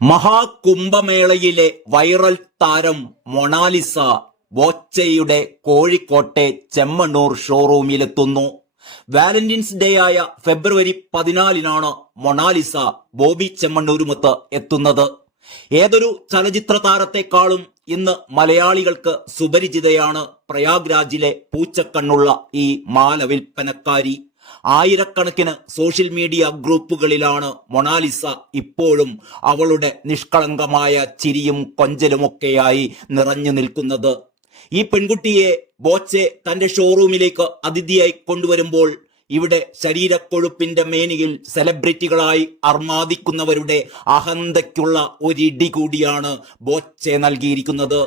മഹാകുംഭമേളയിലെ viral താരം Mona Lisa ബോച്ചയുടെ കോഴിക്കോട്ടെ Chemmanur ഷോറൂമിലെത്തുന്നു. Valentine's day ആയ ഫെബ്രുവരി 14-നാണ് മൊണാലിസ ബോബി ചെമ്മണ്ണൂരുമൊത്ത് എത്തുന്നത്. ഏതൊരു ചലച്ചിത്ര താരത്തെക്കാളും ഇന്ന് മലയാളികൾക്ക് സുപരിചിതയാണ് പ്രയാഗ്രാജിലെ പൂച്ചക്കണ്ണുള്ള ഈ മാല വിൽപ്പനക്കാരി. ആയിരക്കണക്കിന് സോഷ്യൽ മീഡിയ ഗ്രൂപ്പുകളിലാണ് മൊണാലിസ ഇപ്പോഴും അവളുടെ നിഷ്കളങ്കമായ ചിരിയും കൊഞ്ചലുമൊക്കെയായി നിറഞ്ഞു നിൽക്കുന്നത്. ഈ പെൺകുട്ടിയെ ബോച്ചെ തന്റെ ഷോറൂമിലേക്ക് അതിഥിയായി കൊണ്ടുവരുമ്പോൾ ഇവിടെ ശരീരക്കൊഴുപ്പിന്റെ മേനിയിൽ സെലിബ്രിറ്റികളായി അർമാദിക്കുന്നവരുടെ അഹന്തയ്ക്കുള്ള ഒരിടി കൂടിയാണ് ബോച്ചെ നൽകിയിരിക്കുന്നത്.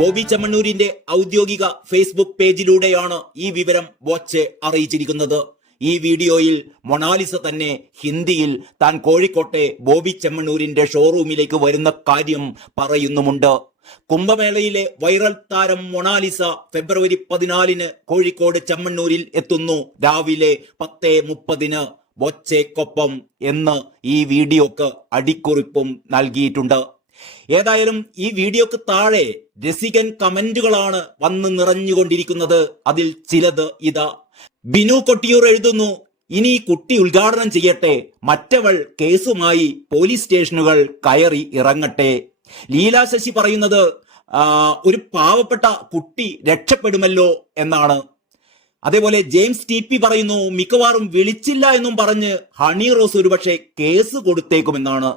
ബോബി ചെമ്മണ്ണൂരിന്റെ ഔദ്യോഗിക ഫേസ്ബുക്ക് പേജിലൂടെയാണ് ഈ വിവരം ബോച്ചെ അറിയിച്ചിരിക്കുന്നത്. ഈ വീഡിയോയിൽ മൊണാലിസ തന്നെ ഹിന്ദിയിൽ താൻ കോഴിക്കോട്ടെ ബോബി ചെമ്മണ്ണൂരിന്റെ ഷോറൂമിലേക്ക് വരുന്ന കാര്യം പറയുന്നുമുണ്ട്. കുംഭമേളയിലെ വൈറൽ താരം മൊണാലിസ ഫെബ്രുവരി 14-ന് കോഴിക്കോട് ചെമ്മണ്ണൂരിൽ എത്തുന്നു. രാവിലെ 10:30-ന് ബോച്ചയ്ക്കൊപ്പം എന്ന് ഈ വീഡിയോക്ക് അടിക്കുറിപ്പും നൽകിയിട്ടുണ്ട്. ഏതായാലും ഈ വീഡിയോക്ക് താഴെ രസികൻ കമന്റുകളാണ് വന്ന് നിറഞ്ഞുകൊണ്ടിരിക്കുന്നത്. അതിൽ ചിലത് ഇതാ. ബിനു കൊട്ടിയൂർ എഴുതുന്നു, ഇനി കുട്ടി ഉദ്ഘാടനം ചെയ്യട്ടെ, മറ്റവൾ കേസുമായി പോലീസ് സ്റ്റേഷനുകൾ കയറി ഇറങ്ങട്ടെ. ലീല ശശി പറയുന്നത് ഒരു പാവപ്പെട്ട കുട്ടി രക്ഷപ്പെടുമല്ലോ എന്നാണ്. അതേപോലെ ജെയിംസ് TP പറയുന്നു, മിക്കവാറും വിളിച്ചില്ല എന്നും പറഞ്ഞ് ഹണി റോസ് ഒരുപക്ഷെ കേസ് കൊടുത്തേക്കുമെന്നാണ്.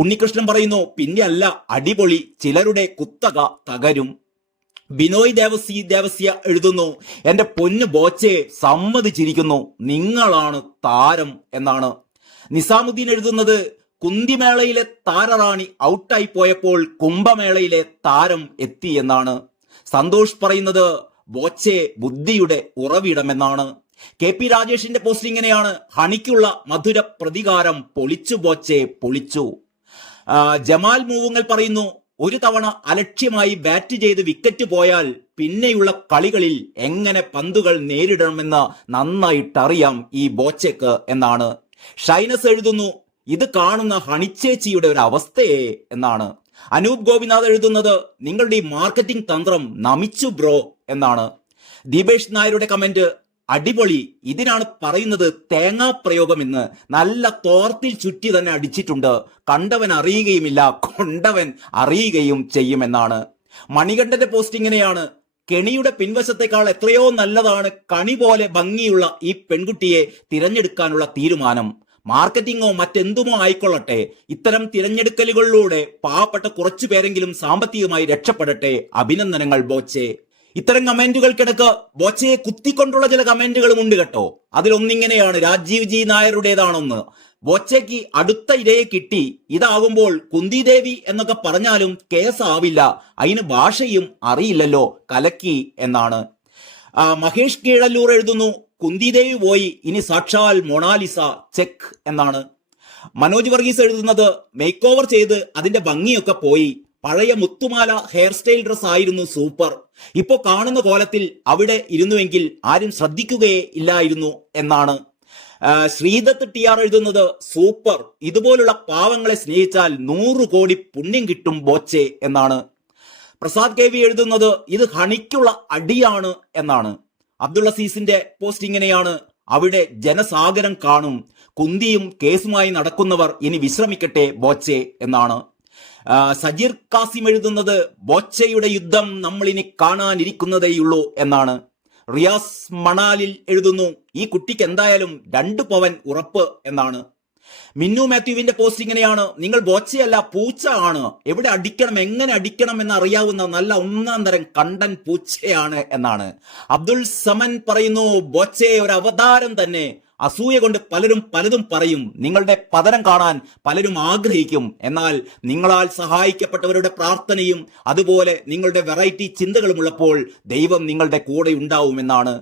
ഉണ്ണികൃഷ്ണൻ പറയുന്നു, പിന്നെ അല്ല, അടിപൊളി, ചിലരുടെ കുത്തക തകരും. ബിനോയ് ദേവസ്യ എഴുതുന്നു, എന്റെ പൊന്നു ബോച്ചെ സമ്മതിച്ചിരിക്കുന്നു, നിങ്ങളാണ് താരം എന്നാണ്. നിസാമുദ്ദീൻ എഴുതുന്നത്, കുന്തിമേളയിലെ താരറാണി ഔട്ടായി പോയപ്പോൾ കുംഭമേളയിലെ താരം എത്തി എന്നാണ്. സന്തോഷ് പറയുന്നത്, ബോച്ചെ ബുദ്ധിയുടെ ഉറവിടമെന്നാണ്. KP രാജേഷിന്റെ പോസ്റ്റ് ഇങ്ങനെയാണ്, ഹണിക്കുള്ള മധുര പ്രതികാരം പൊളിച്ചു ബോച്ചെ പൊളിച്ചു. ജമാൽ മൂവുങ്ങൽ പറയുന്നു, ഒരു തവണ അലക്ഷ്യമായി ബാറ്റ് ചെയ്ത് വിക്കറ്റ് പോയാൽ പിന്നെയുള്ള കളികളിൽ എങ്ങനെ പന്തുകൾ നേരിടണമെന്ന് നന്നായിട്ടറിയാം ഈ ബോച്ചയ്ക്ക് എന്നാണ്. ഷൈനസ് എഴുതുന്നു, ഇത് കാണുന്ന ഹണിച്ചേച്ചിയുടെ ഒരു അവസ്ഥയെ എന്നാണ്. അനൂപ് ഗോപിനാഥ് എഴുതുന്നത്, നിങ്ങളുടെ ഈ മാർക്കറ്റിംഗ് തന്ത്രം നമിച്ചു ബ്രോ എന്നാണ്. ദീപേഷ് നായരുടെ കമന്റ്, അടിപൊളി, ഇതിനാണ് പറയുന്നത് തേങ്ങാ പ്രയോഗം എന്ന്. നല്ല തോർത്തിൽ ചുറ്റി തന്നെ അടിച്ചിട്ടുണ്ട്, കണ്ടവൻ അറിയുകയുമില്ല, കൊണ്ടവൻ അറിയുകയും ചെയ്യുമെന്നാണ്. മണികണ്ഠന്റെ പോസ്റ്റ് ഇങ്ങനെയാണ്, കെണിയുടെ പിൻവശത്തേക്കാൾ എത്രയോ നല്ലതാണ് കണി പോലെ ഭംഗിയുള്ള ഈ പെൺകുട്ടിയെ തിരഞ്ഞെടുക്കാനുള്ള തീരുമാനം. മാർക്കറ്റിങ്ങോ മറ്റെന്തുമോ ആയിക്കൊള്ളട്ടെ, ഇത്തരം തിരഞ്ഞെടുക്കലുകളിലൂടെ പാവപ്പെട്ട കുറച്ചു പേരെങ്കിലും സാമ്പത്തികമായി രക്ഷപ്പെടട്ടെ. അഭിനന്ദനങ്ങൾ ബോച്ചെ. ഇത്തരം കമന്റുകൾക്കിടക്ക് ബോച്ചയെ കുത്തിക്കൊണ്ടുള്ള ചില കമന്റുകളും ഉണ്ട് കേട്ടോ. അതിലൊന്നിങ്ങനെയാണ്, രാജീവ് ജി നായരുടേതാണൊന്ന്, ബോച്ചയ്ക്ക് അടുത്ത ഇരയെ കിട്ടി, ഇതാകുമ്പോൾ കുന്തിദേവി എന്നൊക്കെ പറഞ്ഞാലും കേസാവില്ല, അതിന് ഭാഷയും അറിയില്ലല്ലോ, കലക്കി എന്നാണ്. മഹേഷ് കീഴല്ലൂർ എഴുതുന്നു, കുന്തിദേവി പോയി, ഇനി സാക്ഷാൽ മൊണാലിസ ചെക്ക് എന്നാണ്. മനോജ് വർഗീസ് എഴുതുന്നത്, മേക്ക് ഓവർ ചെയ്ത് അതിന്റെ ഭംഗിയൊക്കെ പോയി, പഴയ മുത്തുമാല ഹെയർ സ്റ്റൈൽ ഡ്രസ് ആയിരുന്നു സൂപ്പർ, ഇപ്പോ കാണുന്ന കോലത്തിൽ അവിടെ ഇരുന്നുവെങ്കിൽ ആരും ശ്രദ്ധിക്കുകയേ ഇല്ലായിരുന്നു എന്നാണ്. ശ്രീദത്ത് TR എഴുതുന്നത്, സൂപ്പർ, ഇതുപോലുള്ള പാവങ്ങളെ സ്നേഹിച്ചാൽ 100 കോടി പുണ്യം കിട്ടും ബോച്ചെ എന്നാണ്. പ്രസാദ് KV എഴുതുന്നത്, ഇത് ഹണിക്കുള്ള അടിയാണ് എന്നാണ്. അബ്ദുൾ അസീസിന്റെ പോസ്റ്റ് ഇങ്ങനെയാണ്, അവിടെ ജനസാഗരം കാണും, കുന്തിയും കേസുമായി നടക്കുന്നവർ ഇനി വിശ്രമിക്കട്ടെ ബോച്ചെ എന്നാണ്. സജീർ കാസിം എഴുതുന്നത്, ബോച്ചയുടെ യുദ്ധം നമ്മളിനി കാണാനിരിക്കുന്നതേയുള്ളൂ എന്നാണ്. റിയാസ് മണാലിൽ എഴുതുന്നു, ഈ കുട്ടിക്ക് എന്തായാലും 2 പവൻ ഉറപ്പ് എന്നാണ്. മിന്നു മാത്യുവിന്റെ പോസ്റ്റ് ഇങ്ങനെയാണ്, നിങ്ങൾ ബോച്ചയല്ല പൂച്ച ആണ്, എവിടെ അടിക്കണം എങ്ങനെ അടിക്കണം എന്ന് അറിയാവുന്ന നല്ല ഒന്നാം തരം കണ്ടൻ പൂച്ചയാണ് എന്നാണ്. അബ്ദുൾ സമൻ പറയുന്നു, ബോച്ചെ ഒരു അവതാരം തന്നെ, അസൂയ കൊണ്ട് പലരും പലതും പറയും, നിങ്ങളുടെ പതനം കാണാൻ പലരും ആഗ്രഹിക്കും, എന്നാൽ നിങ്ങളാൽ സഹായിക്കപ്പെട്ടവരുടെ പ്രാർത്ഥനയും അതുപോലെ നിങ്ങളുടെ വെറൈറ്റി ചിന്തകളുമുള്ളപ്പോൾ ദൈവം നിങ്ങളുടെ കൂടെ ഉണ്ടാവുമെന്നാണ്.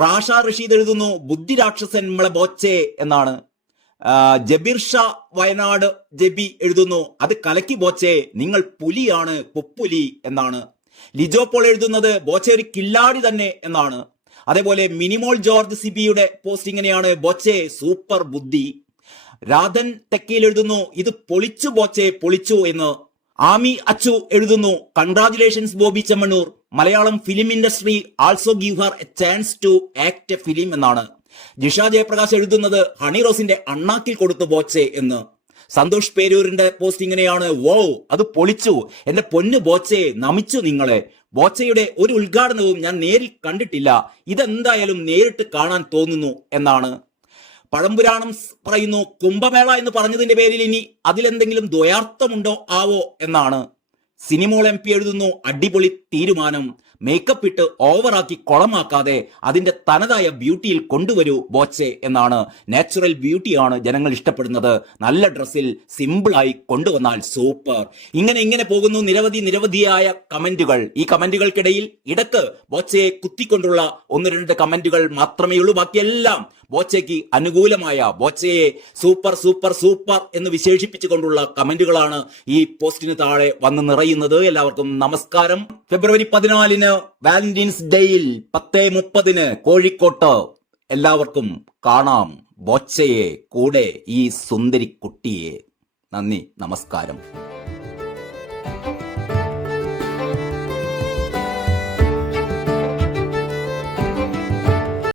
റാഷ റഷീദ് എഴുതുന്നു ബുദ്ധിരാക്ഷസൻ നമ്മളെ ബോച്ചെ എന്നാണ്. ജബീർ ഷാ വയനാട് ജബി എഴുതുന്നു അത് കലക്കി ബോച്ചെ, നിങ്ങൾ പുലിയാണ് പൊപ്പുലി എന്നാണ്. ലിജോ പോൾ എഴുതുന്നത് ബോച്ചെ ഒരു കില്ലാടി തന്നെ എന്നാണ്. അതേപോലെ മിനിമോൾ ജോർജ് സിബിയുടെ പോസ്റ്റ് ഇങ്ങനെയാണ്, ബോച്ചെ സൂപ്പർ ബുദ്ധി. രാധൻ തെക്കയിൽ എഴുതുന്നു ഇത് പൊളിച്ചു ബോച്ചെ പൊളിച്ചു എന്ന്. ആമി അച്ചു എഴുതുന്നു congratulations Bobby Chemmanur, Malayalam film industry also give her a chance to act a film എന്നാണ്. ജിഷ ജയപ്രകാശ് എഴുതുന്നത് ഹണി റോസിന്റെ അണ്ണാക്കിൽ കൊടുത്തു ബോച്ചെ എന്ന്. സന്തോഷ് പേരൂരിന്റെ പോസ്റ്റ് ഇങ്ങനെയാണ്, വോ അത് പൊളിച്ചു എന്റെ പൊന്നു ബോച്ചെ, നമിച്ചു നിങ്ങളെ. ബോച്ചയുടെ ഒരു ഉദ്ഘാടനവും ഞാൻ നേരിൽ കണ്ടിട്ടില്ല, ഇതെന്തായാലും നേരിട്ട് കാണാൻ തോന്നുന്നു എന്നാണ്. പഴംപുരാണം പറയുന്നു കുംഭമേള എന്ന് പറഞ്ഞതിന്റെ പേരിൽ ഇനി അതിലെന്തെങ്കിലും ദ്വയാർത്ഥമുണ്ടോ ആവോ എന്നാണ്. സിനിമോൾ MP എഴുതുന്നു അടിപൊളി തീരുമാനം, മേക്കപ്പ് ഇട്ട് ഓവറാക്കി കൊളമാക്കാതെ അതിന്റെ തനതായ ബ്യൂട്ടിയിൽ കൊണ്ടുവരൂ ബോച്ചെ എന്നാണ്. നാച്ചുറൽ ബ്യൂട്ടിയാണ് ജനങ്ങൾ ഇഷ്ടപ്പെടുന്നത്, നല്ല ഡ്രസ്സിൽ സിമ്പിളായി കൊണ്ടുവന്നാൽ സൂപ്പർ. ഇങ്ങനെ പോകുന്നു നിരവധിയായ കമന്റുകൾ. ഈ കമന്റുകൾക്കിടയിൽ ഇടക്ക് ബോച്ചയെ കുത്തിക്കൊണ്ടുള്ള 1-2 കമന്റുകൾ മാത്രമേ ഉള്ളൂ. ബാക്കിയെല്ലാം ബോച്ചയ്ക്ക് അനുകൂലമായ, ബോച്ചയെ സൂപ്പർ സൂപ്പർ സൂപ്പർ എന്ന് വിശേഷിപ്പിച്ചുകൊണ്ടുള്ള കമന്റുകളാണ് ഈ പോസ്റ്റിന് താഴെ വന്ന് നിറയുന്നത്. എല്ലാവർക്കും നമസ്കാരം. ഫെബ്രുവരി 14 വാലന്റൈൻസ് ഡേയിൽ 10:30 കോഴിക്കോട്ട് എല്ലാവർക്കും കാണാം ബോച്ചയെ, കൂടെ ഈ സുന്ദരി കുട്ടിയെ. നന്ദി, നമസ്കാരം.